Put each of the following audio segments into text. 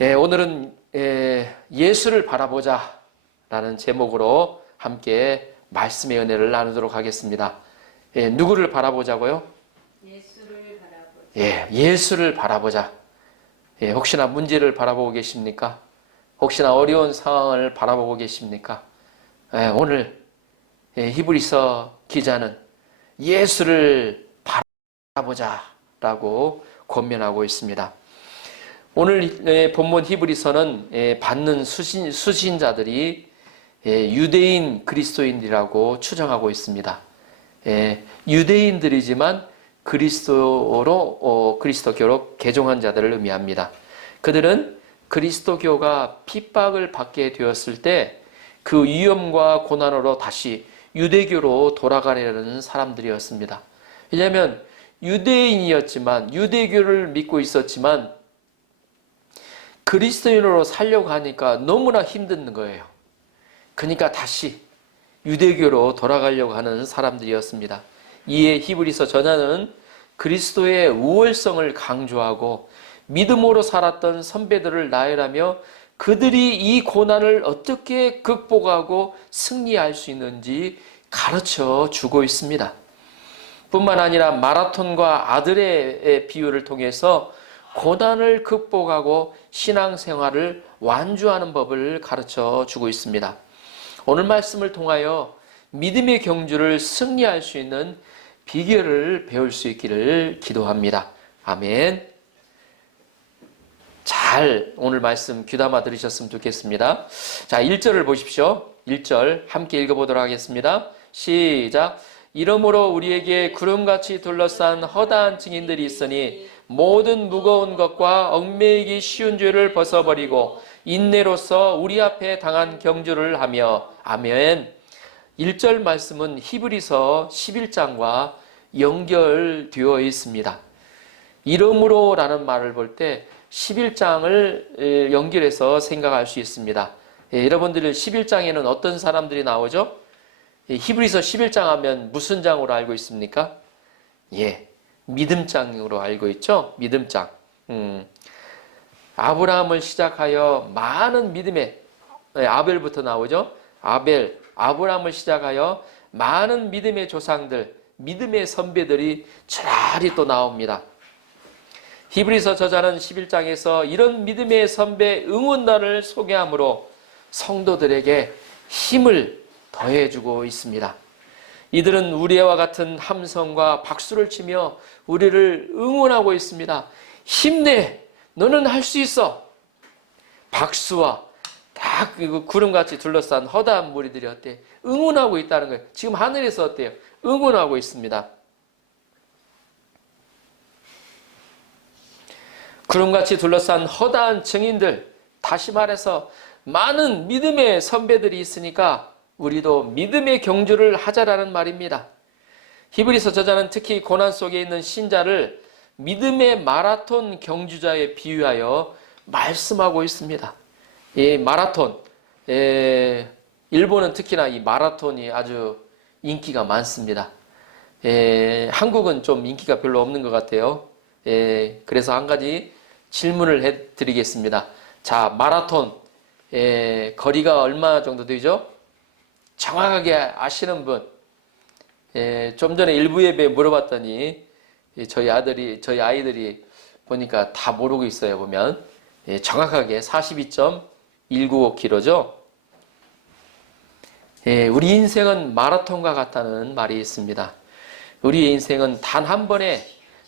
오늘은 예수를 바라보자 라는 제목으로 함께 말씀의 은혜를 나누도록 하겠습니다. 누구를 바라보자고요? 예수를 바라보자. 예수를 바라보자. 혹시나 문제를 바라보고 계십니까? 혹시나 어려운 상황을 바라보고 계십니까? 오늘 히브리서 기자는 예수를 바라보자 라고 권면하고 있습니다. 오늘 본문 히브리서는 받는 수신자들이 유대인 그리스도인이라고 추정하고 있습니다. 유대인들이지만 그리스도교로 개종한 자들을 의미합니다. 그들은 그리스도교가 핍박을 받게 되었을 때 그 위험과 고난으로 다시 유대교로 돌아가려는 사람들이었습니다. 왜냐하면 유대인이었지만 유대교를 믿고 있었지만 그리스도인으로 살려고 하니까 너무나 힘든 거예요. 그러니까 다시 유대교로 돌아가려고 하는 사람들이었습니다. 이에 히브리서 저자는 그리스도의 우월성을 강조하고 믿음으로 살았던 선배들을 나열하며 그들이 이 고난을 어떻게 극복하고 승리할 수 있는지 가르쳐 주고 있습니다. 뿐만 아니라 마라톤과 아들의 비유를 통해서 고난을 극복하고 신앙생활을 완주하는 법을 가르쳐 주고 있습니다. 오늘 말씀을 통하여 믿음의 경주를 승리할 수 있는 비결을 배울 수 있기를 기도합니다. 아멘. 잘 오늘 말씀 귀담아 들으셨으면 좋겠습니다. 자, 1절을 보십시오. 1절 함께 읽어보도록 하겠습니다. 시작. 이러므로 우리에게 구름같이 둘러싼 허다한 증인들이 있으니 모든 무거운 것과 얽매이기 쉬운 죄를 벗어버리고 인내로서 우리 앞에 당한 경주를 하며 아멘. 1절 말씀은 히브리서 11장과 연결되어 있습니다. 이러므로 라는 말을 볼 때 11장을 연결해서 생각할 수 있습니다. 여러분들 11장에는 어떤 사람들이 나오죠? 히브리서 11장 하면 무슨 장으로 알고 있습니까? 믿음장으로 알고 있죠? 믿음장. 아브라함을 시작하여 많은 믿음의 아벨부터 나오죠? 아브라함을 시작하여 많은 믿음의 조상들, 믿음의 선배들이 차라리 또 나옵니다. 히브리서 저자는 11장에서 이런 믿음의 선배 응원단을 소개함으로 성도들에게 힘을 더해주고 있습니다. 이들은 우리와 같은 함성과 박수를 치며 우리를 응원하고 있습니다. 힘내! 너는 할 수 있어! 박수와 딱 구름같이 둘러싼 허다한 무리들이 어때요? 응원하고 있다는 거예요. 지금 하늘에서 어때요? 응원하고 있습니다. 구름같이 둘러싼 허다한 증인들, 다시 말해서 많은 믿음의 선배들이 있으니까 우리도 믿음의 경주를 하자라는 말입니다. 히브리서 저자는 특히 고난 속에 있는 신자를 믿음의 마라톤 경주자에 비유하여 말씀하고 있습니다. 이 마라톤, 일본은 특히나 이 마라톤이 아주 인기가 많습니다. 한국은 좀 인기가 별로 없는 것 같아요. 그래서 한 가지 질문을 해드리겠습니다. 자, 마라톤 거리가 얼마 정도 되죠? 정확하게 아시는 분. 좀 전에 일부 예배에 물어봤더니 저희 아이들이 보니까 다 모르고 있어요. 보면 정확하게 42.195km죠. 우리 인생은 마라톤과 같다는 말이 있습니다. 우리의 인생은 단 한 번의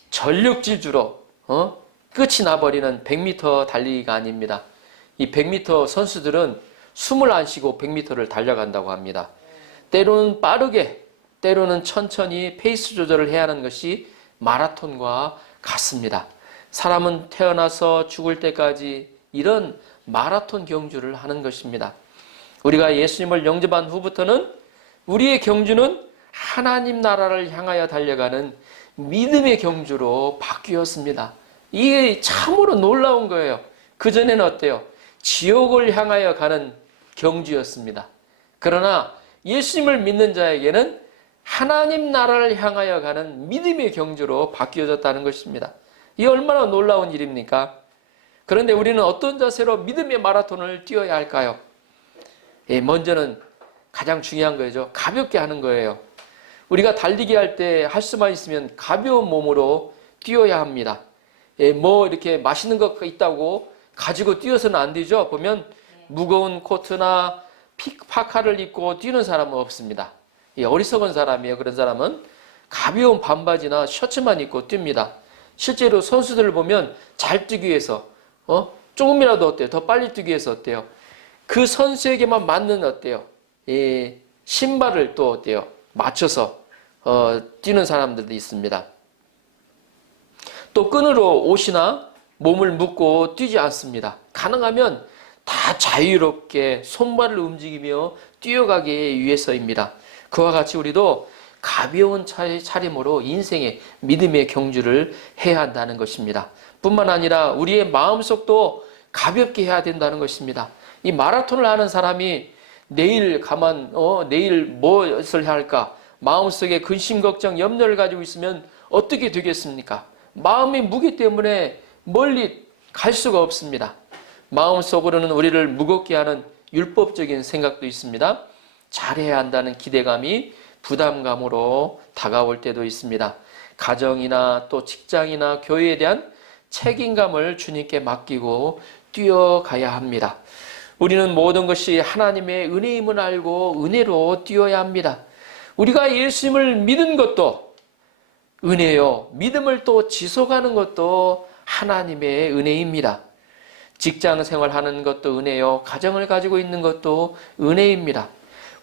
전력 질주로 끝이 나버리는 100m 달리기가 아닙니다. 이 100m 선수들은 숨을 안 쉬고 100m를 달려간다고 합니다. 때로는 빠르게, 때로는 천천히 페이스 조절을 해야 하는 것이 마라톤과 같습니다. 사람은 태어나서 죽을 때까지 이런 마라톤 경주를 하는 것입니다. 우리가 예수님을 영접한 후부터는 우리의 경주는 하나님 나라를 향하여 달려가는 믿음의 경주로 바뀌었습니다. 이게 참으로 놀라운 거예요. 그전에는 어때요? 지옥을 향하여 가는 경주였습니다. 그러나 예수님을 믿는 자에게는 하나님 나라를 향하여 가는 믿음의 경주로 바뀌어졌다는 것입니다. 이게 얼마나 놀라운 일입니까? 그런데 우리는 어떤 자세로 믿음의 마라톤을 뛰어야 할까요? 먼저는 가장 중요한 거죠. 가볍게 하는 거예요. 우리가 달리기 할 때 할 수만 있으면 가벼운 몸으로 뛰어야 합니다. 뭐 이렇게 맛있는 거 있다고 가지고 뛰어서는 안 되죠. 보면 무거운 코트나 파카를 입고 뛰는 사람은 없습니다. 어리석은 사람이에요. 그런 사람은 가벼운 반바지나 셔츠만 입고 뜁니다. 실제로 선수들을 보면 잘 뛰기 위해서 조금이라도 어때요? 더 빨리 뛰기 위해서 어때요? 그 선수에게만 맞는 어때요? 신발을 또 어때요? 맞춰서 뛰는 사람들도 있습니다. 또 끈으로 옷이나 몸을 묶고 뛰지 않습니다. 가능하면 다 자유롭게 손발을 움직이며 뛰어가기 위해서입니다. 그와 같이 우리도 가벼운 차림으로 인생의 믿음의 경주를 해야 한다는 것입니다. 뿐만 아니라 우리의 마음속도 가볍게 해야 된다는 것입니다. 이 마라톤을 하는 사람이 내일 내일 무엇을 해야 할까? 마음속에 근심, 걱정, 염려를 가지고 있으면 어떻게 되겠습니까? 마음의 무게 때문에 멀리 갈 수가 없습니다. 마음속으로는 우리를 무겁게 하는 율법적인 생각도 있습니다. 잘해야 한다는 기대감이 부담감으로 다가올 때도 있습니다. 가정이나 또 직장이나 교회에 대한 책임감을 주님께 맡기고 뛰어가야 합니다. 우리는 모든 것이 하나님의 은혜임을 알고 은혜로 뛰어야 합니다. 우리가 예수님을 믿은 것도 은혜요. 믿음을 또 지속하는 것도 하나님의 은혜입니다. 직장 생활하는 것도 은혜요. 가정을 가지고 있는 것도 은혜입니다.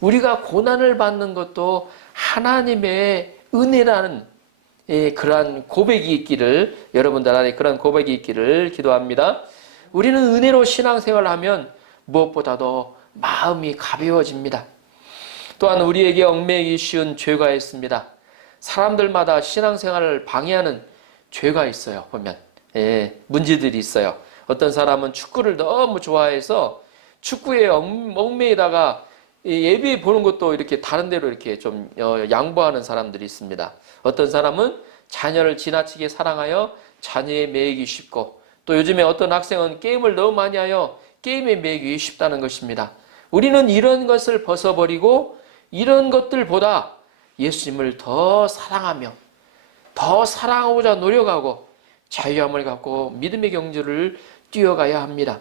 우리가 고난을 받는 것도 하나님의 은혜라는 그러한 고백이 있기를, 여러분들 안에 그런 고백이 있기를 기도합니다. 우리는 은혜로 신앙생활을 하면 무엇보다도 마음이 가벼워집니다. 또한 우리에게 얽매이기 쉬운 죄가 있습니다. 사람들마다 신앙생활을 방해하는 죄가 있어요. 보면 문제들이 있어요. 어떤 사람은 축구를 너무 좋아해서 축구에 얽매이다가 예배 보는 것도 이렇게 다른 데로 이렇게 좀 양보하는 사람들이 있습니다. 어떤 사람은 자녀를 지나치게 사랑하여 자녀에 매이기 쉽고, 또 요즘에 어떤 학생은 게임을 너무 많이 하여 게임에 매이기 쉽다는 것입니다. 우리는 이런 것을 벗어버리고 이런 것들보다 예수님을 더 사랑하며 더 사랑하고자 노력하고 자유함을 갖고 믿음의 경주를 뛰어가야 합니다.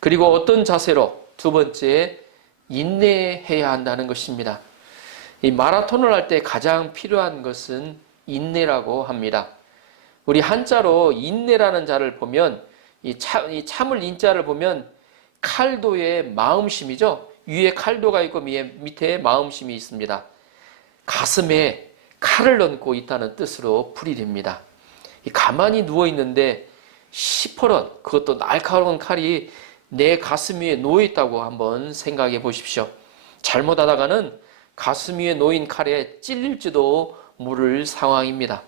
그리고 어떤 자세로? 두 번째, 인내해야 한다는 것입니다. 이 마라톤을 할 때 가장 필요한 것은 인내라고 합니다. 우리 한자로 인내라는 자를 보면 이 참을 인자를 보면 칼도의 마음심이죠. 위에 칼도가 있고 밑에 마음심이 있습니다. 가슴에 칼을 얹고 있다는 뜻으로 풀이됩니다. 가만히 누워 있는데 시퍼런, 그것도 날카로운 칼이 내 가슴 위에 놓여 있다고 한번 생각해 보십시오. 잘못하다가는 가슴 위에 놓인 칼에 찔릴지도 모를 상황입니다.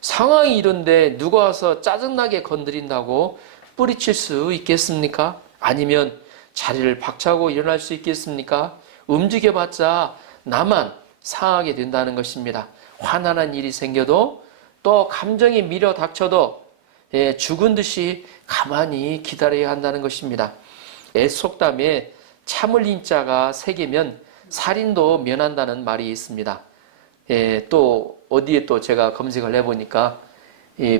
상황이 이런데 누가 와서 짜증나게 건드린다고 뿌리칠 수 있겠습니까? 아니면 자리를 박차고 일어날 수 있겠습니까? 움직여봤자 나만 상하게 된다는 것입니다. 화나는 일이 생겨도, 또 감정이 밀어 닥쳐도 죽은 듯이 가만히 기다려야 한다는 것입니다. 속담에 참을 인자가 세 개면 살인도 면한다는 말이 있습니다. 또 어디에 또 제가 검색을 해보니까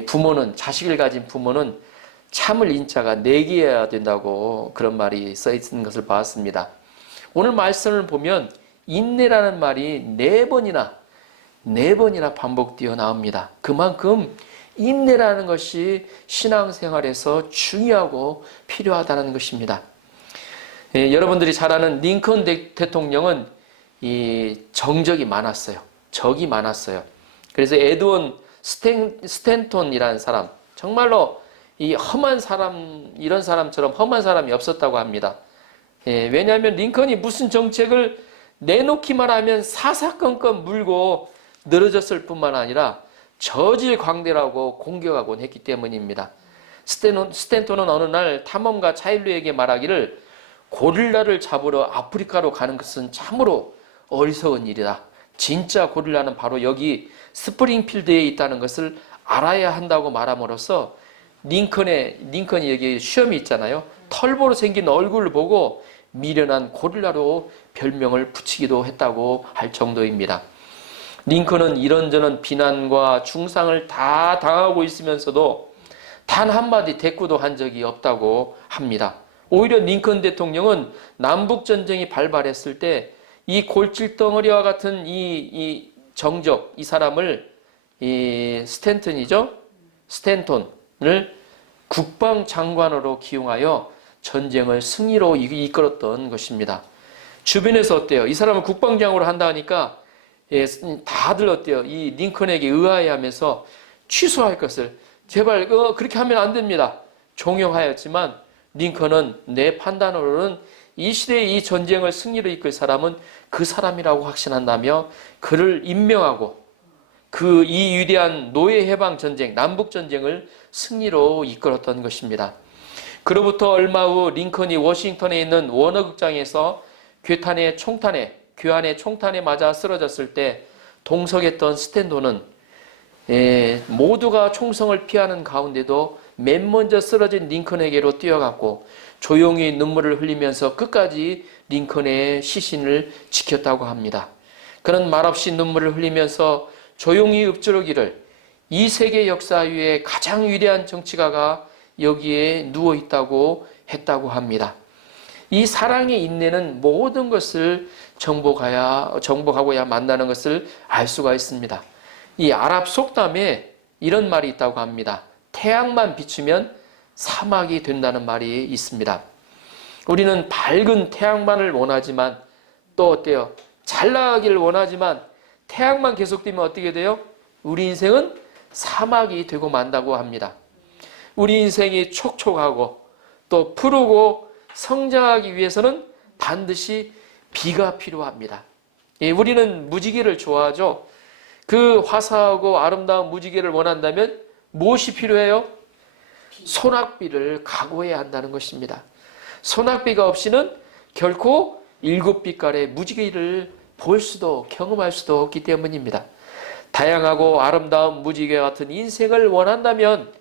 부모는, 자식을 가진 부모는 참을 인자가 4개여야 된다고 그런 말이 써 있는 것을 봤습니다. 오늘 말씀을 보면 인내라는 말이 4번이나 반복되어 나옵니다. 그만큼 인내라는 것이 신앙생활에서 중요하고 필요하다는 것입니다. 여러분들이 잘 아는 링컨 대통령은 이 정적이 많았어요. 적이 많았어요. 그래서 에드원 스탠톤이라는 사람, 정말로 이 험한 사람, 이런 사람처럼 험한 사람이 없었다고 합니다. 왜냐하면 링컨이 무슨 정책을 내놓기만 하면 사사건건 물고 늘어졌을 뿐만 아니라 저질광대라고 공격하곤 했기 때문입니다. 스탠톤은 어느 날 탐험가 차일루에게 말하기를, 고릴라를 잡으러 아프리카로 가는 것은 참으로 어리석은 일이다. 진짜 고릴라는 바로 여기 스프링필드에 있다는 것을 알아야 한다고 말함으로써 링컨이 여기 시험이 있잖아요. 털보로 생긴 얼굴을 보고 미련한 고릴라로 별명을 붙이기도 했다고 할 정도입니다. 링컨은 이런저런 비난과 중상을 다 당하고 있으면서도 단 한마디 대꾸도 한 적이 없다고 합니다. 오히려 링컨 대통령은 남북전쟁이 발발했을 때 이 골질덩어리와 같은 이 정적, 이 사람을 스탠턴을 국방장관으로 기용하여 전쟁을 승리로 이끌었던 것입니다. 주변에서 어때요? 이 사람을 국방장으로 한다 하니까 다들 어때요? 이 링컨에게 의아해하면서 취소할 것을 제발 그렇게 하면 안 됩니다. 종용하였지만 링컨은 내 판단으로는 이 시대의 이 전쟁을 승리로 이끌 사람은 그 사람이라고 확신한다며 그를 임명하고 이 위대한 노예 해방 전쟁, 남북 전쟁을 승리로 이끌었던 것입니다. 그로부터 얼마 후 링컨이 워싱턴에 있는 워너극장에서 괴한의 총탄에 맞아 쓰러졌을 때 동석했던 스탠돈은 모두가 총성을 피하는 가운데도 맨 먼저 쓰러진 링컨에게로 뛰어갔고 조용히 눈물을 흘리면서 끝까지 링컨의 시신을 지켰다고 합니다. 그는 말없이 눈물을 흘리면서 조용히 읊조르기를 이 세계 역사 위에 가장 위대한 정치가가 여기에 누워있다고 했다고 합니다. 이 사랑의 인내는 모든 것을 정복하고야 만나는 것을 알 수가 있습니다. 이 아랍 속담에 이런 말이 있다고 합니다. 태양만 비추면 사막이 된다는 말이 있습니다. 우리는 밝은 태양만을 원하지만 또 어때요? 잘 나가기를 원하지만 태양만 계속되면 어떻게 돼요? 우리 인생은 사막이 되고 만다고 합니다. 우리 인생이 촉촉하고 또 푸르고 성장하기 위해서는 반드시 비가 필요합니다. 우리는 무지개를 좋아하죠. 그 화사하고 아름다운 무지개를 원한다면 무엇이 필요해요? 소낙비를 각오해야 한다는 것입니다. 소낙비가 없이는 결코 7빛깔의 무지개를 볼 수도 경험할 수도 없기 때문입니다. 다양하고 아름다운 무지개 같은 인생을 원한다면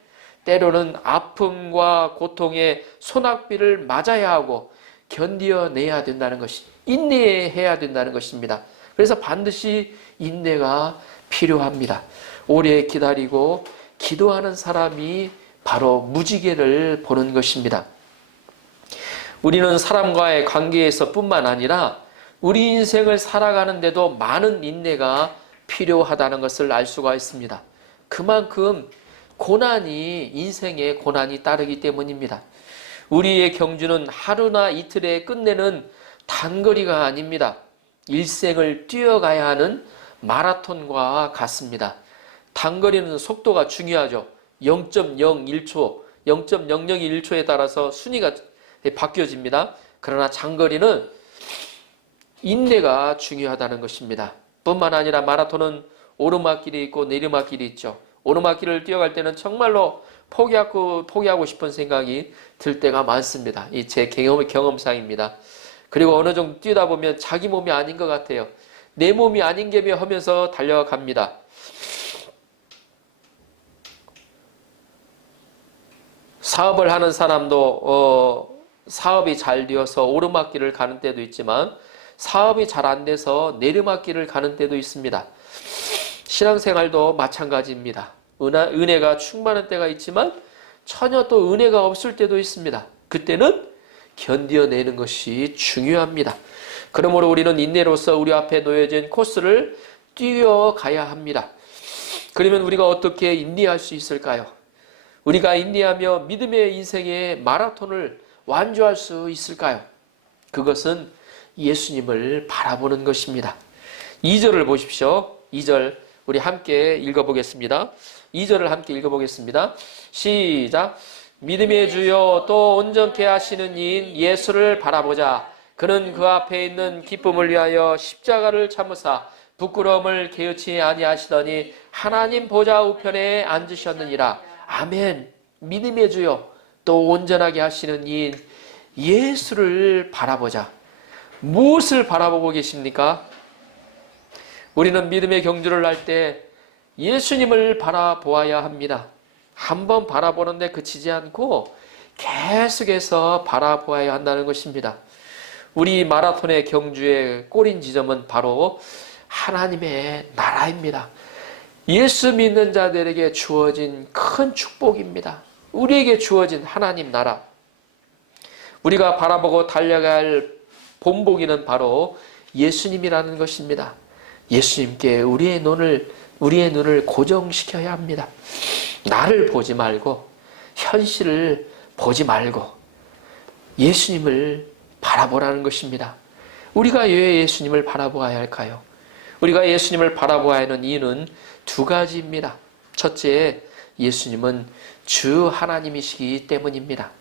때로는 아픔과 고통의 소낙비를 맞아야 하고 견뎌내야 된다는 것이 인내해야 된다는 것입니다. 그래서 반드시 인내가 필요합니다. 오래 기다리고 기도하는 사람이 바로 무지개를 보는 것입니다. 우리는 사람과의 관계에서 뿐만 아니라 우리 인생을 살아가는데도 많은 인내가 필요하다는 것을 알 수가 있습니다. 그만큼 인생의 고난이 따르기 때문입니다. 우리의 경주는 하루나 이틀에 끝내는 단거리가 아닙니다. 일생을 뛰어가야 하는 마라톤과 같습니다. 단거리는 속도가 중요하죠. 0.01초에 따라서 순위가 바뀌어집니다. 그러나 장거리는 인내가 중요하다는 것입니다. 뿐만 아니라 마라톤은 오르막길이 있고 내리막길이 있죠. 오르막길을 뛰어갈 때는 정말로 포기하고 싶은 생각이 들 때가 많습니다. 이 제 경험상입니다. 그리고 어느 정도 뛰다 보면 자기 몸이 아닌 것 같아요. 내 몸이 아닌 게며 하면서 달려갑니다. 사업을 하는 사람도 사업이 잘 되어서 오르막길을 가는 때도 있지만 사업이 잘 안 돼서 내리막길을 가는 때도 있습니다. 신앙생활도 마찬가지입니다. 은혜가 충만한 때가 있지만 전혀 또 은혜가 없을 때도 있습니다. 그때는 견뎌내는 것이 중요합니다. 그러므로 우리는 인내로서 우리 앞에 놓여진 코스를 뛰어가야 합니다. 그러면 우리가 어떻게 인내할 수 있을까요? 우리가 인내하며 믿음의 인생의 마라톤을 완주할 수 있을까요? 그것은 예수님을 바라보는 것입니다. 2절을 보십시오. 2절 우리 함께 읽어보겠습니다. 2절을 함께 읽어보겠습니다. 시작. 믿음의 주여 또 온전케 하시는 이인 예수를 바라보자. 그는 그 앞에 있는 기쁨을 위하여 십자가를 참으사 부끄러움을 게으치 아니하시더니 하나님 보좌 우편에 앉으셨느니라. 아멘. 믿음의 주여 또 온전하게 하시는 이인 예수를 바라보자. 무엇을 바라보고 계십니까? 우리는 믿음의 경주를 할 때 예수님을 바라보아야 합니다. 한번 바라보는데 그치지 않고 계속해서 바라보아야 한다는 것입니다. 우리 마라톤의 경주의 꼬린 지점은 바로 하나님의 나라입니다. 예수 믿는 자들에게 주어진 큰 축복입니다. 우리에게 주어진 하나님 나라. 우리가 바라보고 달려갈 본보기는 바로 예수님이라는 것입니다. 예수님께 우리의 눈을 고정시켜야 합니다. 나를 보지 말고, 현실을 보지 말고 예수님을 바라보라는 것입니다. 우리가 왜 예수님을 바라보아야 할까요? 우리가 예수님을 바라보아야 하는 이유는 두 가지입니다. 첫째, 예수님은 주 하나님이시기 때문입니다.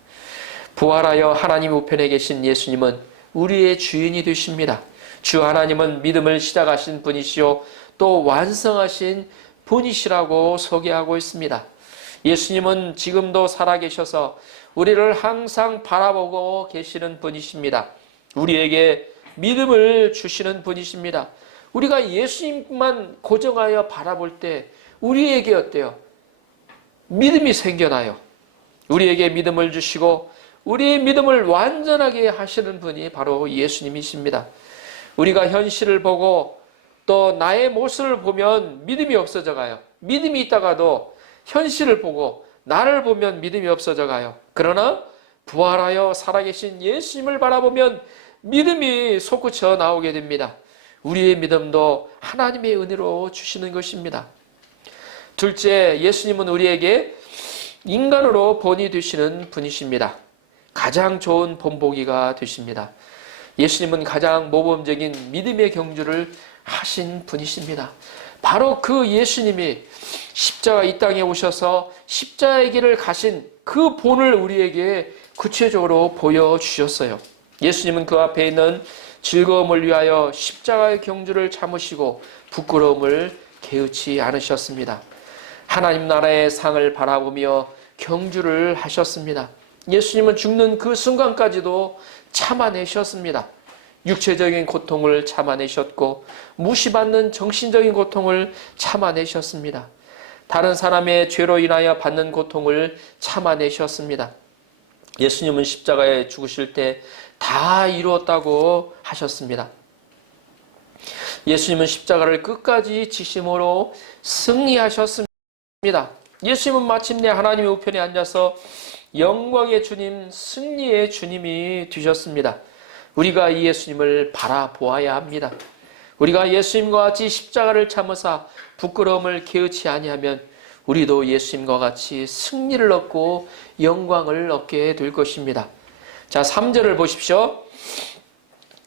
부활하여 하나님 우편에 계신 예수님은 우리의 주인이 되십니다. 주 하나님은 믿음을 시작하신 분이시요 또 완성하신 분이시라고 소개하고 있습니다. 예수님은 지금도 살아계셔서 우리를 항상 바라보고 계시는 분이십니다. 우리에게 믿음을 주시는 분이십니다. 우리가 예수님만 고정하여 바라볼 때 우리에게 어때요? 믿음이 생겨나요. 우리에게 믿음을 주시고 우리의 믿음을 완전하게 하시는 분이 바로 예수님이십니다. 우리가 현실을 보고 또 나의 모습을 보면 믿음이 없어져 가요. 믿음이 있다가도 현실을 보고 나를 보면 믿음이 없어져 가요. 그러나 부활하여 살아계신 예수님을 바라보면 믿음이 솟구쳐 나오게 됩니다. 우리의 믿음도 하나님의 은혜로 주시는 것입니다. 둘째, 예수님은 우리에게 인간으로 본이 되시는 분이십니다. 가장 좋은 본보기가 되십니다. 예수님은 가장 모범적인 믿음의 경주를 하신 분이십니다. 바로 그 예수님이 십자가 이 땅에 오셔서 십자가의 길을 가신 그 본을 우리에게 구체적으로 보여주셨어요. 예수님은 그 앞에 있는 즐거움을 위하여 십자가의 경주를 참으시고 부끄러움을 개의치 않으셨습니다. 하나님 나라의 상을 바라보며 경주를 하셨습니다. 예수님은 죽는 그 순간까지도 참아내셨습니다. 육체적인 고통을 참아내셨고 무시받는 정신적인 고통을 참아내셨습니다. 다른 사람의 죄로 인하여 받는 고통을 참아내셨습니다. 예수님은 십자가에 죽으실 때 다 이루었다고 하셨습니다. 예수님은 십자가를 끝까지 지심으로 승리하셨습니다. 예수님은 마침내 하나님의 우편에 앉아서 영광의 주님, 승리의 주님이 되셨습니다. 우리가 이 예수님을 바라보아야 합니다. 우리가 예수님과 같이 십자가를 참으사 부끄러움을 개의치 아니하면 우리도 예수님과 같이 승리를 얻고 영광을 얻게 될 것입니다. 자, 3절을 보십시오.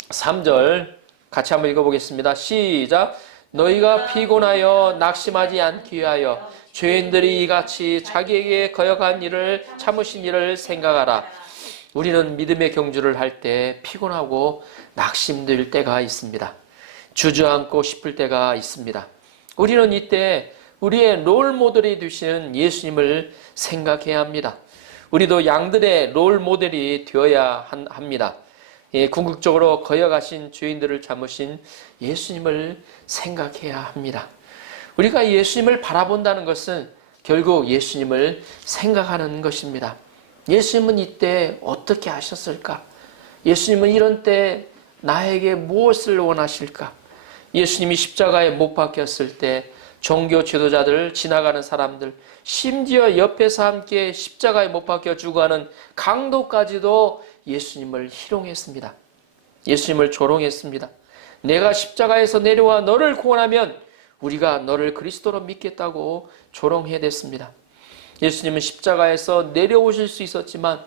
3절 같이 한번 읽어보겠습니다. 시작. 너희가 피곤하여 낙심하지 않기 위하여 죄인들이 이같이 자기에게 거역한 일을 참으신 일을 생각하라. 우리는 믿음의 경주를 할 때 피곤하고 낙심될 때가 있습니다. 주저앉고 싶을 때가 있습니다. 우리는 이때 우리의 롤모델이 되시는 예수님을 생각해야 합니다. 우리도 양들의 롤모델이 되어야 합니다. 궁극적으로 거역하신 죄인들을 참으신 예수님을 생각해야 합니다. 우리가 예수님을 바라본다는 것은 결국 예수님을 생각하는 것입니다. 예수님은 이때 어떻게 하셨을까? 예수님은 이런 때 나에게 무엇을 원하실까? 예수님이 십자가에 못 박혔을 때 종교 지도자들, 지나가는 사람들, 심지어 옆에서 함께 십자가에 못 박혀 죽어가는 강도까지도 예수님을 희롱했습니다. 예수님을 조롱했습니다. 내가 십자가에서 내려와 너를 구원하면 우리가 너를 그리스도로 믿겠다고 조롱해댔습니다. 예수님은 십자가에서 내려오실 수 있었지만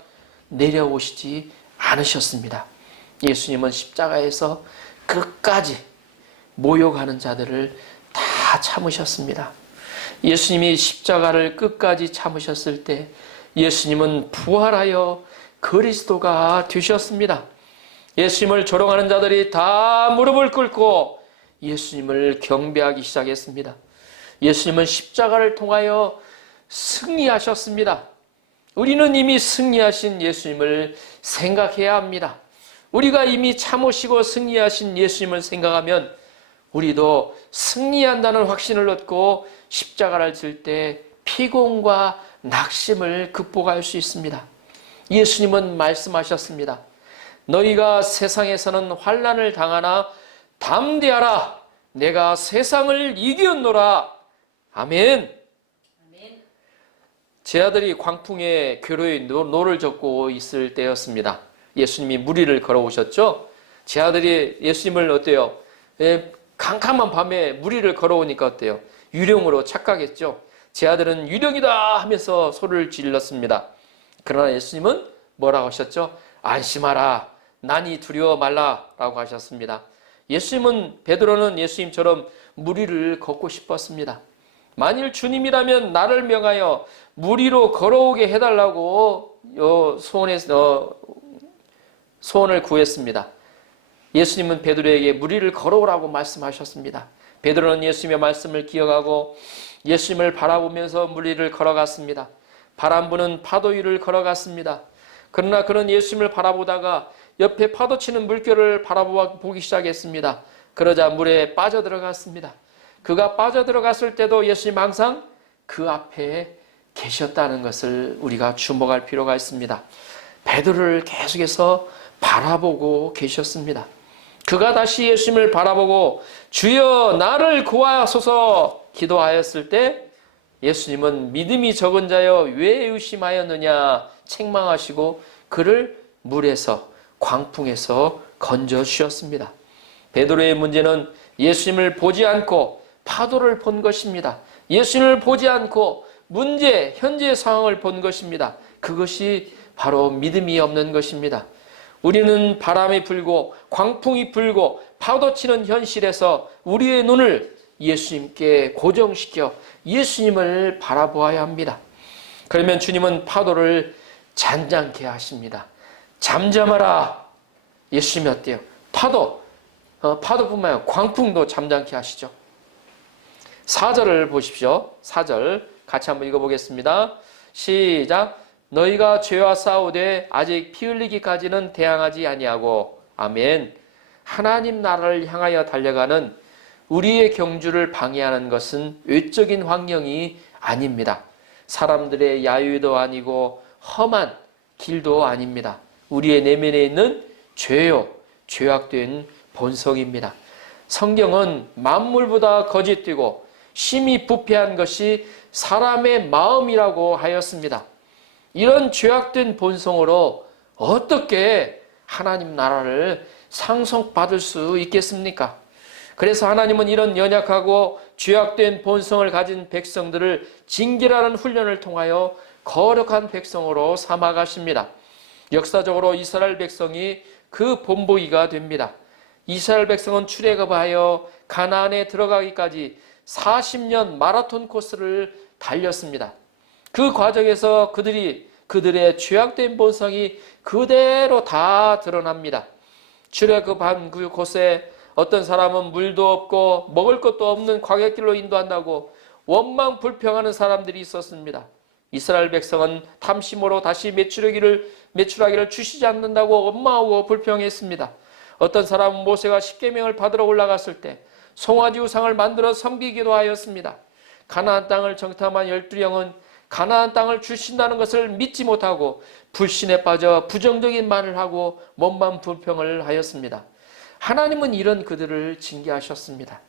내려오시지 않으셨습니다. 예수님은 십자가에서 끝까지 모욕하는 자들을 다 참으셨습니다. 예수님이 십자가를 끝까지 참으셨을 때 예수님은 부활하여 그리스도가 되셨습니다. 예수님을 조롱하는 자들이 다 무릎을 꿇고 예수님을 경배하기 시작했습니다. 예수님은 십자가를 통하여 승리하셨습니다. 우리는 이미 승리하신 예수님을 생각해야 합니다. 우리가 이미 참으시고 승리하신 예수님을 생각하면 우리도 승리한다는 확신을 얻고 십자가를 질 때 피곤과 낙심을 극복할 수 있습니다. 예수님은 말씀하셨습니다. 너희가 세상에서는 환난을 당하나 담대하라. 내가 세상을 이겼노라. 아멘. 아멘. 제 아들이 광풍에 괴로이 노를 젓고 있을 때였습니다. 예수님이 무리를 걸어오셨죠. 제 아들이 예수님을 어때요? 캄캄한 밤에 무리를 걸어오니까 어때요? 유령으로 착각했죠. 제 아들은 유령이다 하면서 소리를 질렀습니다. 그러나 예수님은 뭐라고 하셨죠? 안심하라. 난이 두려워 말라라고 하셨습니다. 베드로는 예수님처럼 무리를 걷고 싶었습니다. 만일 주님이라면 나를 명하여 무리로 걸어오게 해달라고 소원을 구했습니다. 예수님은 베드로에게 무리를 걸어오라고 말씀하셨습니다. 베드로는 예수님의 말씀을 기억하고 예수님을 바라보면서 무리를 걸어갔습니다. 바람 부는 파도 위를 걸어갔습니다. 그러나 그는 예수님을 바라보다가 옆에 파도치는 물결을 바라보기 시작했습니다. 그러자 물에 빠져들어갔습니다. 그가 빠져들어갔을 때도 예수님 항상 그 앞에 계셨다는 것을 우리가 주목할 필요가 있습니다. 베드로를 계속해서 바라보고 계셨습니다. 그가 다시 예수님을 바라보고 주여 나를 구하소서 기도하였을 때 예수님은 믿음이 적은 자여 왜 의심하였느냐 책망하시고 그를 물에서 광풍에서 건져주셨습니다. 베드로의 문제는 예수님을 보지 않고 파도를 본 것입니다. 예수님을 보지 않고 현재의 상황을 본 것입니다. 그것이 바로 믿음이 없는 것입니다. 우리는 바람이 불고 광풍이 불고 파도치는 현실에서 우리의 눈을 예수님께 고정시켜 예수님을 바라보아야 합니다. 그러면 주님은 파도를 잔잔케 하십니다. 잠잠하라. 예수님이 어때요? 파도뿐만 아니라 광풍도 잠잠케 하시죠. 4절을 보십시오. 4절 같이 한번 읽어보겠습니다. 시작. 너희가 죄와 싸우되 아직 피 흘리기까지는 대항하지 아니하고 아멘. 하나님 나라를 향하여 달려가는 우리의 경주를 방해하는 것은 외적인 환경이 아닙니다. 사람들의 야유도 아니고 험한 길도 아닙니다. 우리의 내면에 있는 죄악된 본성입니다. 성경은 만물보다 거짓되고 심히 부패한 것이 사람의 마음이라고 하였습니다. 이런 죄악된 본성으로 어떻게 하나님 나라를 상속받을 수 있겠습니까? 그래서 하나님은 이런 연약하고 죄악된 본성을 가진 백성들을 징계하는 훈련을 통하여 거룩한 백성으로 삼아가십니다. 역사적으로 이스라엘 백성이 그 본보기가 됩니다. 이스라엘 백성은 출애굽하여 가나안에 들어가기까지 40년 마라톤 코스를 달렸습니다. 그 과정에서 그들의 죄악된 본성이 그대로 다 드러납니다. 출애굽한 그 곳에 어떤 사람은 물도 없고 먹을 것도 없는 광야길로 인도한다고 원망 불평하는 사람들이 있었습니다. 이스라엘 백성은 탐심으로 다시 매출하기를 주시지 않는다고 원망하고 불평했습니다. 어떤 사람은 모세가 십계명을 받으러 올라갔을 때 송아지 우상을 만들어 섬기기도 하였습니다. 가나안 땅을 정탐한 12영은 가나안 땅을 주신다는 것을 믿지 못하고 불신에 빠져 부정적인 말을 하고 원망 불평을 하였습니다. 하나님은 이런 그들을 징계하셨습니다.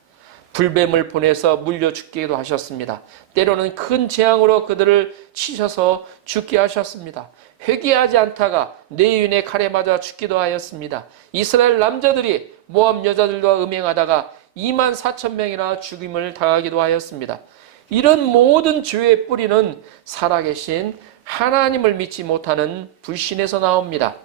불뱀을 보내서 물려 죽기도 하셨습니다. 때로는 큰 재앙으로 그들을 치셔서 죽게 하셨습니다. 회개하지 않다가 내윤의 칼에 맞아 죽기도 하였습니다. 이스라엘 남자들이 모압 여자들과 음행하다가 24,000명이나 죽임을 당하기도 하였습니다. 이런 모든 죄의 뿌리는 살아계신 하나님을 믿지 못하는 불신에서 나옵니다.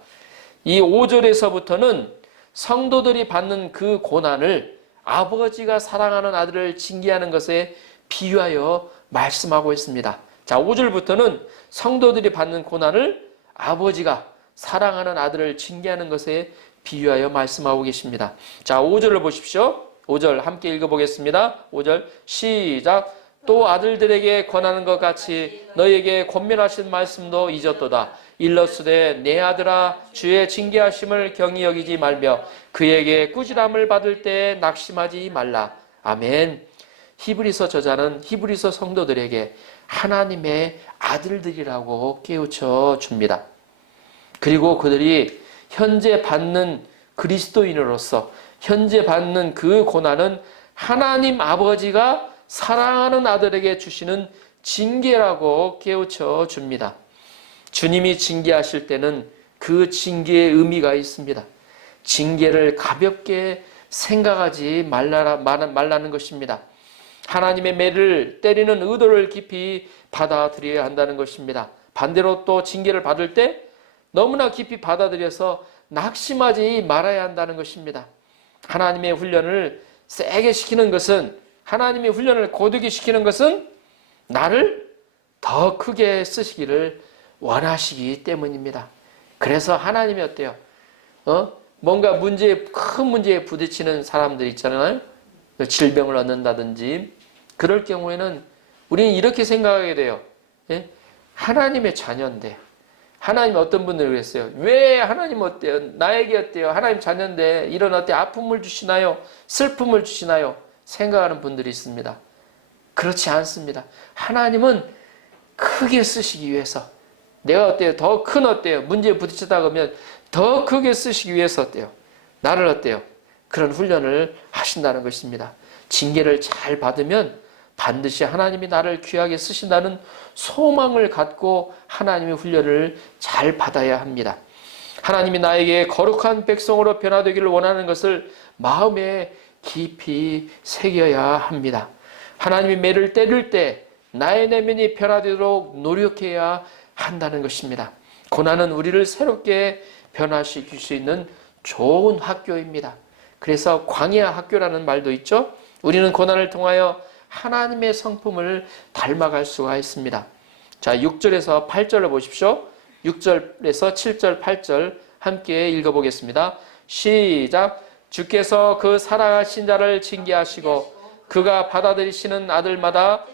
이 5절에서부터는 성도들이 받는 그 고난을 아버지가 사랑하는 아들을 징계하는 것에 비유하여 말씀하고 있습니다. 자, 5절부터는 성도들이 받는 고난을 아버지가 사랑하는 아들을 징계하는 것에 비유하여 말씀하고 계십니다. 자, 5절을 보십시오. 5절 함께 읽어보겠습니다. 5절 시작. 또 아들들에게 권하는 것 같이 너희에게 권면하신 말씀도 잊었도다. 일러스되 내 아들아 주의 징계하심을 경히 여기지 말며 그에게 꾸지람을 받을 때 낙심하지 말라. 아멘. 히브리서 저자는 히브리서 성도들에게 하나님의 아들들이라고 깨우쳐 줍니다. 그리고 그들이 현재 받는 그리스도인으로서 현재 받는 그 고난은 하나님 아버지가 사랑하는 아들에게 주시는 징계라고 깨우쳐 줍니다. 주님이 징계하실 때는 그 징계의 의미가 있습니다. 징계를 가볍게 생각하지 말라는 것입니다. 하나님의 매를 때리는 의도를 깊이 받아들여야 한다는 것입니다. 반대로 또 징계를 받을 때 너무나 깊이 받아들여서 낙심하지 말아야 한다는 것입니다. 하나님의 훈련을 세게 시키는 것은, 하나님의 훈련을 고되게 시키는 것은 나를 더 크게 쓰시기를 원하시기 때문입니다. 그래서 하나님이 어때요? 뭔가 큰 문제에 부딪히는 사람들 있잖아요. 질병을 얻는다든지 그럴 경우에는 우리는 이렇게 생각하게 돼요. 예? 하나님의 자녀인데, 하나님 어떤 분들이 그랬어요. 왜 하나님 어때요? 나에게 어때요? 하나님 자녀인데 이런 어때 아픔을 주시나요? 슬픔을 주시나요? 생각하는 분들이 있습니다. 그렇지 않습니다. 하나님은 크게 쓰시기 위해서, 내가 어때요? 더 큰 어때요? 문제에 부딪히다 그러면 더 크게 쓰시기 위해서 어때요? 나를 어때요? 그런 훈련을 하신다는 것입니다. 징계를 잘 받으면 반드시 하나님이 나를 귀하게 쓰신다는 소망을 갖고 하나님의 훈련을 잘 받아야 합니다. 하나님이 나에게 거룩한 백성으로 변화되기를 원하는 것을 마음에 깊이 새겨야 합니다. 하나님이 매를 때릴 때 나의 내면이 변화되도록 노력해야 한다는 것입니다. 고난은 우리를 새롭게 변화시킬 수 있는 좋은 학교입니다. 그래서 광야 학교라는 말도 있죠. 우리는 고난을 통하여 하나님의 성품을 닮아갈 수가 있습니다. 자, 6절에서 8절을 보십시오. 6절에서 7절, 8절 함께 읽어보겠습니다. 시작. 주께서 그 사랑하신 자를 징계하시고 그가 받아들이시는 아들마다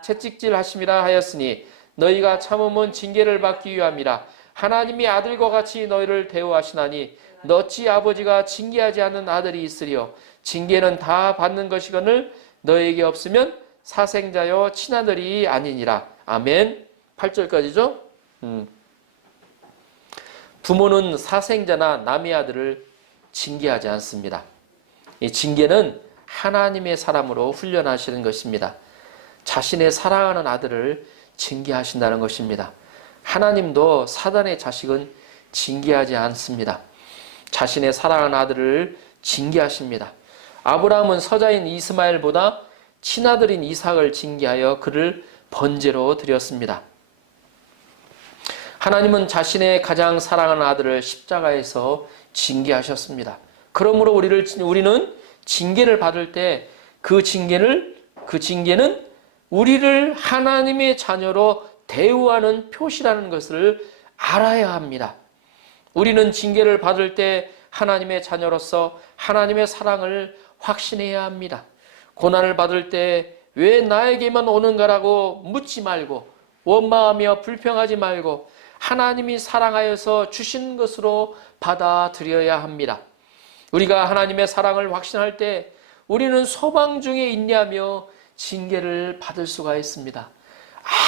채찍질하심이라 하였으니 너희가 참음은 징계를 받기 위함이라. 하나님이 아들과 같이 너희를 대우하시나니 너찌 아버지가 징계하지 않는 아들이 있으리요. 징계는 다 받는 것이거늘 너에게 없으면 사생자요 친아들이 아니니라. 아멘. 8절까지죠. 부모는 사생자나 남의 아들을 징계하지 않습니다. 이 징계는 하나님의 사람으로 훈련하시는 것입니다. 자신의 사랑하는 아들을 징계하신다는 것입니다. 하나님도 사단의 자식은 징계하지 않습니다. 자신의 사랑하는 아들을 징계하십니다. 아브라함은 서자인 이스마엘보다 친아들인 이삭을 징계하여 그를 번제로 드렸습니다. 하나님은 자신의 가장 사랑하는 아들을 십자가에서 징계하셨습니다. 그러므로 우리는 징계를 받을 때 그 징계는 우리를 하나님의 자녀로 대우하는 표시라는 것을 알아야 합니다. 우리는 징계를 받을 때 하나님의 자녀로서 하나님의 사랑을 확신해야 합니다. 고난을 받을 때 왜 나에게만 오는가라고 묻지 말고 원망하며 불평하지 말고 하나님이 사랑하여서 주신 것으로 받아들여야 합니다. 우리가 하나님의 사랑을 확신할 때 우리는 소망 중에 있냐며 징계를 받을 수가 있습니다.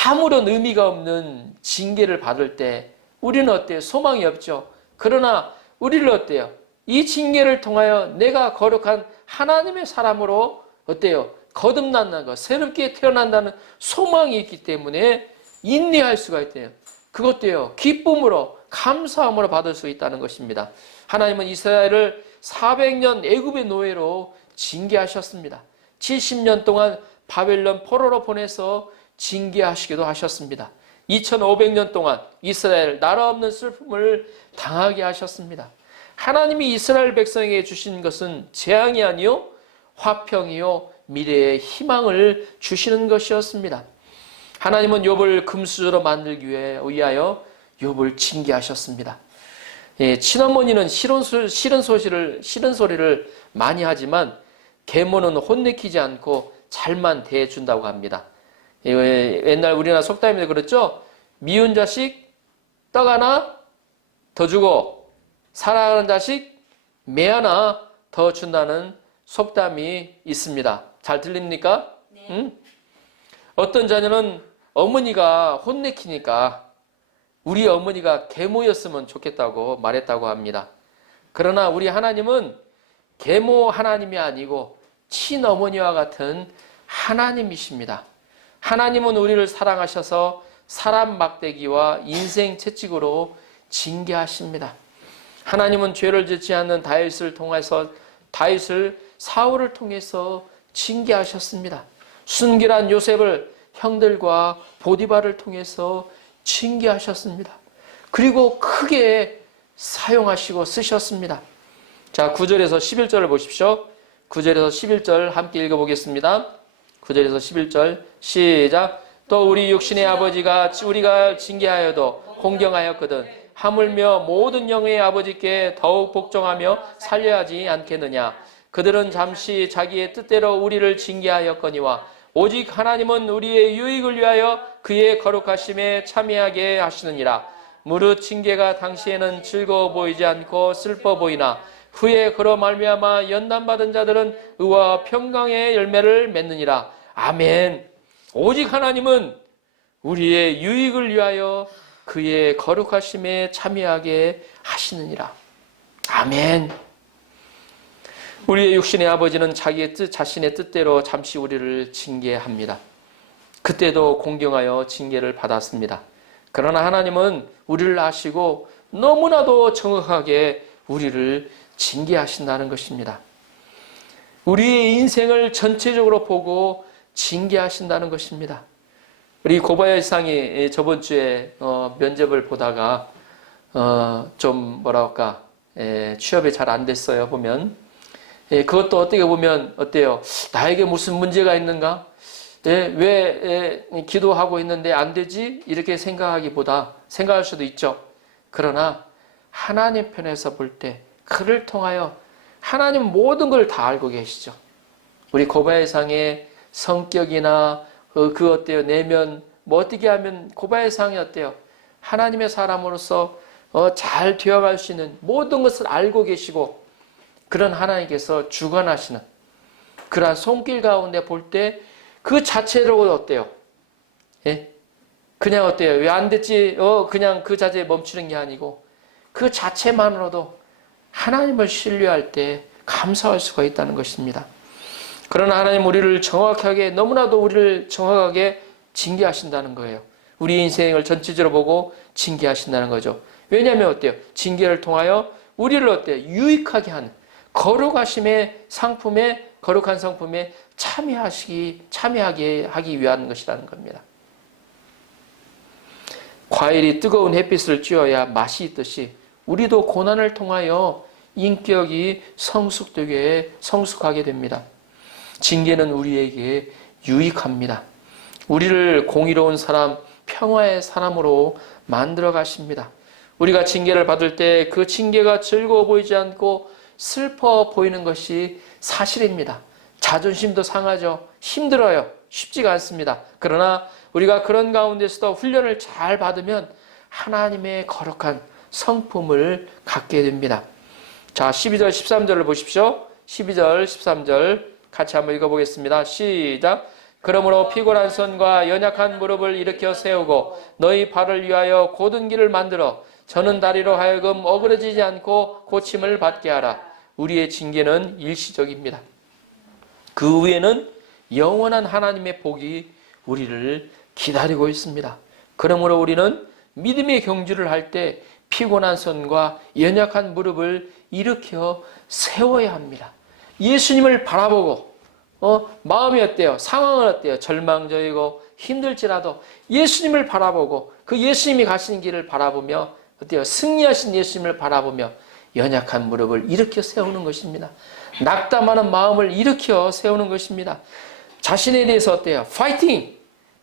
아무런 의미가 없는 징계를 받을 때 우리는 어때요? 소망이 없죠. 그러나 우리를 어때요? 이 징계를 통하여 내가 거룩한 하나님의 사람으로 어때요? 거듭난다는 것, 새롭게 태어난다는 소망이 있기 때문에 인내할 수가 있대요. 그것도요, 기쁨으로, 감사함으로 받을 수 있다는 것입니다. 하나님은 이스라엘을 400년 애굽의 노예로 징계하셨습니다. 70년 동안 바벨론 포로로 보내서 징계하시기도 하셨습니다. 2500년 동안 이스라엘 나라 없는 슬픔을 당하게 하셨습니다. 하나님이 이스라엘 백성에게 주신 것은 재앙이 아니요 화평이요 미래의 희망을 주시는 것이었습니다. 하나님은 욥을 금수저로 만들기 위하여 욥을 징계하셨습니다. 친어머니는 싫은 소리를 많이 하지만 계모는 혼내키지 않고 잘만 대해준다고 합니다. 옛날 우리나라 속담에도 그렇죠? 미운 자식 떡 하나 더 주고 사랑하는 자식 매 하나 더 준다는 속담이 있습니다. 잘 들립니까? 네. 응? 어떤 자녀는 어머니가 혼내키니까 우리 어머니가 계모였으면 좋겠다고 말했다고 합니다. 그러나 우리 하나님은 계모 하나님이 아니고 친어머니와 같은 하나님이십니다. 하나님은 우리를 사랑하셔서 사람 막대기와 인생 채찍으로 징계하십니다. 하나님은 죄를 짓지 않는 다윗을 사울을 통해서 징계하셨습니다. 순결한 요셉을 형들과 보디발을 통해서 징계하셨습니다. 그리고 크게 사용하시고 쓰셨습니다. 자, 9절에서 11절을 보십시오. 9절에서 11절 함께 읽어보겠습니다. 9절에서 11절 시작. 또 우리 육신의 아버지가 우리가 징계하여도 공경하였거든 하물며 모든 영의 아버지께 더욱 복종하며 살려야 하지 않겠느냐. 그들은 잠시 자기의 뜻대로 우리를 징계하였거니와 오직 하나님은 우리의 유익을 위하여 그의 거룩하심에 참여하게 하시느니라. 무릇 징계가 당시에는 즐거워 보이지 않고 슬퍼 보이나 후에 그로 말미암아 연단받은 자들은 의와 평강의 열매를 맺느니라. 아멘. 오직 하나님은 우리의 유익을 위하여 그의 거룩하심에 참여하게 하시느니라. 아멘. 우리의 육신의 아버지는 자신의 뜻대로 잠시 우리를 징계합니다. 그때도 공경하여 징계를 받았습니다. 그러나 하나님은 우리를 아시고 너무나도 정확하게 우리를 징계하신다는 것입니다. 우리의 인생을 전체적으로 보고 징계하신다는 것입니다. 우리 고바야시상이 저번 주에 면접을 보다가 좀 뭐랄까 취업이 잘 안 됐어요. 보면 그것도 어떻게 보면 어때요? 나에게 무슨 문제가 있는가? 왜 기도하고 있는데 안 되지? 이렇게 생각할 수도 있죠. 그러나 하나님 편에서 볼 때 그를 통하여 하나님 모든 걸 다 알고 계시죠. 우리 고바야상의 성격이나 그 어때요? 내면 뭐 어떻게 하면 고바야상이 어때요? 하나님의 사람으로서 잘 되어갈 수 있는 모든 것을 알고 계시고 그런 하나님께서 주관하시는 그러한 손길 가운데 볼 때 그 자체로 어때요? 예? 그냥 어때요? 왜 안 됐지? 그냥 그 자체에 멈추는 게 아니고 그 자체만으로도 하나님을 신뢰할 때 감사할 수가 있다는 것입니다. 그러나 하나님 우리를 정확하게 너무나도 우리를 정확하게 징계하신다는 거예요. 우리 인생을 전체적으로 보고 징계하신다는 거죠. 왜냐하면 어때요? 징계를 통하여 우리를 어때요? 유익하게 하는 거룩하심의 상품에 거룩한 성품에 참여하게 하기 위한 것이라는 겁니다. 과일이 뜨거운 햇빛을 쬐어야 맛이 있듯이 우리도 고난을 통하여 인격이 성숙하게 됩니다. 징계는 우리에게 유익합니다. 우리를 공의로운 사람, 평화의 사람으로 만들어 가십니다. 우리가 징계를 받을 때 그 징계가 즐거워 보이지 않고 슬퍼 보이는 것이 사실입니다. 자존심도 상하죠. 힘들어요. 쉽지가 않습니다. 그러나 우리가 그런 가운데서도 훈련을 잘 받으면 하나님의 거룩한 성품을 갖게 됩니다. 자, 12절, 13절을 보십시오. 12절, 13절 같이 한번 읽어보겠습니다. 시작. 그러므로 피곤한 손과 연약한 무릎을 일으켜 세우고 너희 발을 위하여 곧은 길을 만들어 저는 다리로 하여금 어그러지지 않고 고침을 받게 하라. 우리의 징계는 일시적입니다. 그 후에는 영원한 하나님의 복이 우리를 기다리고 있습니다. 그러므로 우리는 믿음의 경주를 할 때 피곤한 손과 연약한 무릎을 일으켜 세워야 합니다. 예수님을 바라보고 마음이 어때요? 상황은 어때요? 절망적이고 힘들지라도 예수님을 바라보고 그 예수님이 가시는 길을 바라보며 어때요? 승리하신 예수님을 바라보며 연약한 무릎을 일으켜 세우는 것입니다. 낙담하는 마음을 일으켜 세우는 것입니다. 자신에 대해서 어때요? 파이팅!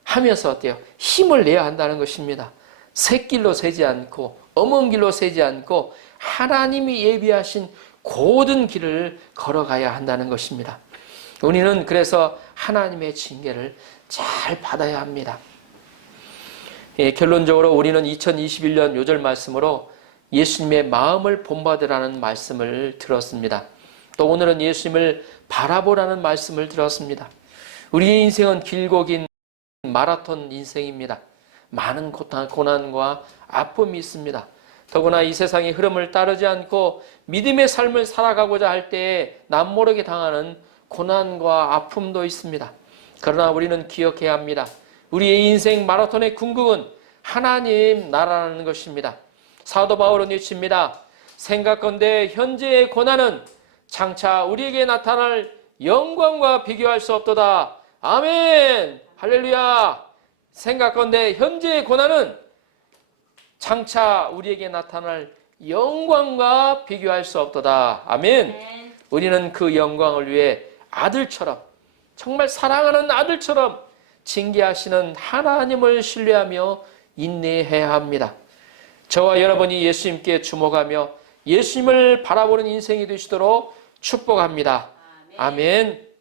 하면서 어때요? 힘을 내야 한다는 것입니다. 샛길로 세지 않고 엄한 길로 세지 않고 하나님이 예비하신 고든 길을 걸어가야 한다는 것입니다. 우리는 그래서 하나님의 징계를 잘 받아야 합니다. 결론적으로 우리는 2021년 요절 말씀으로 예수님의 마음을 본받으라는 말씀을 들었습니다. 또 오늘은 예수님을 바라보라는 말씀을 들었습니다. 우리의 인생은 길고 긴 마라톤 인생입니다. 많은 고난과 아픔이 있습니다. 더구나 이 세상의 흐름을 따르지 않고 믿음의 삶을 살아가고자 할 때에 남모르게 당하는 고난과 아픔도 있습니다. 그러나 우리는 기억해야 합니다. 우리의 인생 마라톤의 궁극은 하나님 나라라는 것입니다. 사도 바울은 외칩니다. 생각건대 현재의 고난은 장차 우리에게 나타날 영광과 비교할 수 없도다. 아멘. 할렐루야. 생각건대 현재의 고난은 장차 우리에게 나타날 영광과 비교할 수 없도다. 아멘. 우리는 그 영광을 위해 아들처럼, 정말 사랑하는 아들처럼 징계하시는 하나님을 신뢰하며 인내해야 합니다. 저와 여러분이 예수님께 주목하며 예수님을 바라보는 인생이 되시도록 축복합니다. 아멘.